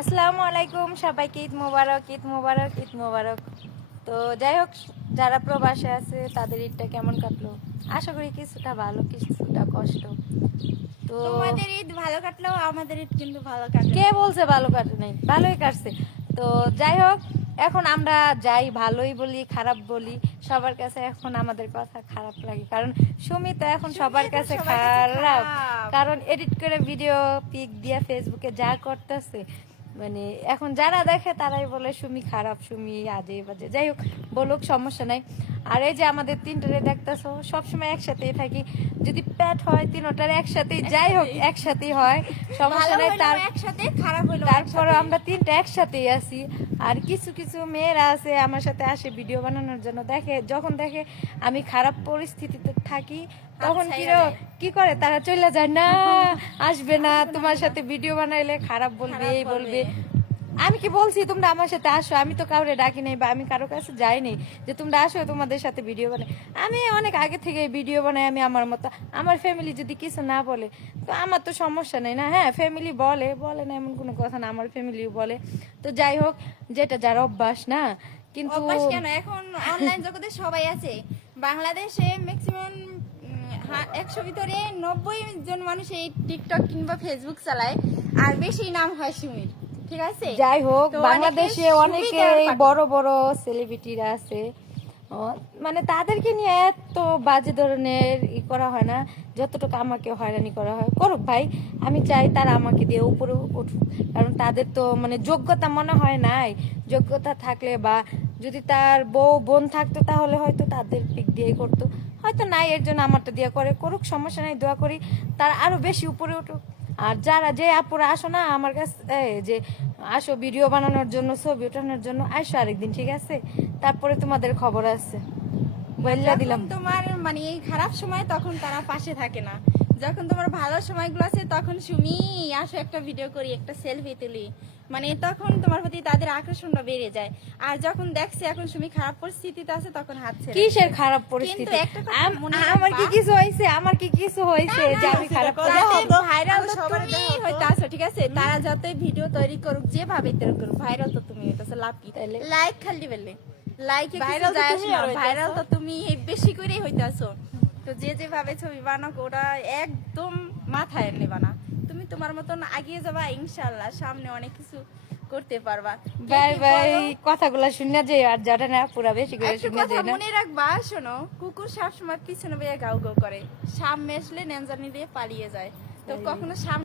আসসালামু আলাইকুম, সবাইকে ঈদ মোবারক, ঈদ মোবারক, ঈদ মোবারক। তো যাই হোক, যারা প্রবাসে আছে তাদের ঈদটা কেমন কাটলো? আশা করি কিছুটা ভালো, কিছুটা কষ্ট। তো তোমাদের ঈদ ভালো কাটলেও আমাদের ঈদ কিন্তু ভালো কাটে। কে বলছে ভালো কাটে নাই? ভালোই কাটছে। তো যাই হোক, এখন আমরা যাই ভালোই বলি খারাপ বলি, সবার কাছে এখন আমাদের কথা খারাপ লাগে, কারণ সুমি তো এখন সবার কাছে খারাপ। কারণ এডিট করে ভিডিও পিক দিয়ে ফেসবুকে যা করতেছে, মানে এখন যারা দেখে তারাই বলে সুমি খারাপ, সুমি আজে বাজে। যাই হোক, বলুক, সমস্যা নাই। আর এই যে আমাদের তিনটারে দেখতেছো, সবসময় একসাথেই থাকি। যদি প্যাট হয় তিনটার একসাথেই, যাই হোক একসাথেই হয়, সমস্যা নাই। তার একসাথে খারাপ হলো, তারপরে আমরা তিনটা একসাথেই আছি। আর কিছু কিছু মেয়েরা আছে আমার সাথে আসে ভিডিও বানানোর জন্য, দেখে যখন দেখে আমি খারাপ পরিস্থিতিতে থাকি তখন কি করে তারা চলে যায়, না আসবে না, তোমার সাথে ভিডিও বানাইলে খারাপ বলবে, এই বলবে। আমি কি বলছি তোমরা আমার সাথে আসো? আমি তো কাউরে ডাকি নাই বা আমি কারো কাছে যাইনি যে তোমরা আসো তোমাদের সাথে ভিডিও বানাই। আমি অনেক আগে থেকে ভিডিও বানাই, আমি আমার মতো। আমার ফ্যামিলি যদি কিছু না বলে তো আমার তো সমস্যা নেই না। হ্যাঁ, ফ্যামিলি বলে বলে না এমন কোনো কথা না, আমার ফ্যামিলিও বলে। তো যাই হোক, যেটা যার অভ্যাস না, কিন্তু অভ্যাস কেন, এখন অনলাইন জগতে সবাই আছে। বাংলাদেশে ম্যাক্সিমাম 100 ভিতরে 90 জন মানুষ এই টিকটক কিংবা ফেসবুক চালায়, আর বেশি নাম হয় সুমির। ঠিক আছে, যাই হোক, তো বাংলাদেশে অনেকে বড় বড় সেলিব্রিটিরা আছে, মানে তাদেরকে নিয়ে এত বাজে ধরনের করা হয় না, যতটুকু আমাকে হয়রানি করা হয়। করুক ভাই, আমি চাই তারা আমাকে দিয়ে উপরে উঠুক, কারণ তাদের তো মানে যোগ্যতা মনে হয় নাই। যোগ্যতা থাকলে বা যদি তার বউ বোন থাকতো তাহলে হয়তো তাদের পিক দিয়ে করতো, হয়তো নাই, এর জন্য আমারটা দিয়ে করে। করুক, সমস্যা নাই, দোয়া করি তারা আরো বেশি উপরে উঠুক। আর যারা যে আপুরা আসো না আমার কাছে, যে আসো ভিডিও বানানোর জন্য, ছবি ওঠানোর জন্য, আসো আরেকদিন, ঠিক আছে? তারপরে তোমাদের খবর আছে, বললা দিলাম। তোমার মানে এই খারাপ সময় তখন তারা পাশে থাকে না, যখন তোমার ভালো সময়গুলো আছে তখন সুমি আসো একটা ভিডিও করি, একটা সেলফি তুলি, মানে তখন তোমার প্রতি তাদের আকর্ষণটা বেড়ে যায়। আর যখন দেখছে এখন সুমি খারাপ পরিস্থিতিতে আছে তখন হাত ছেড়ে কিসের খারাপ পরিস্থিতি? আমার কি কিছু হয়েছে? আমার কি কিছু হয়েছে যে আমি খারাপ ভাইরাল তুমি হইতে আসো, ঠিক আছে? তারা যতই ভিডিও তৈরি করুক, যেভাবে তৈরি করুক, ভাইরাল তো তুমি হইতেছো, লাভ কি? লাইক খালি বেলে লাইকে ভাইরাল ভাইরাল তো তুমি বেশি করেই হইতাছো। তো যে যেভাবে ছবি বানাক ওটা একদম মাথায় নেবা না। তুমি তোমার মতন এগিয়ে যাবা, ইনশাআল্লাহ সামনে অনেক কিছু করতে পারবা। বাই বাই, কথাগুলো শুনে যে আর যারা না পুরা বেশি করে শুনে যায় না। মনে রাখবা, শোনো, কুকুর সবসময় পিছনে বেয়ে গাউ গাউ করে, সামনে আসলে নেনজানি দিয়ে পালিয়ে যায়। তো কখনো সামনে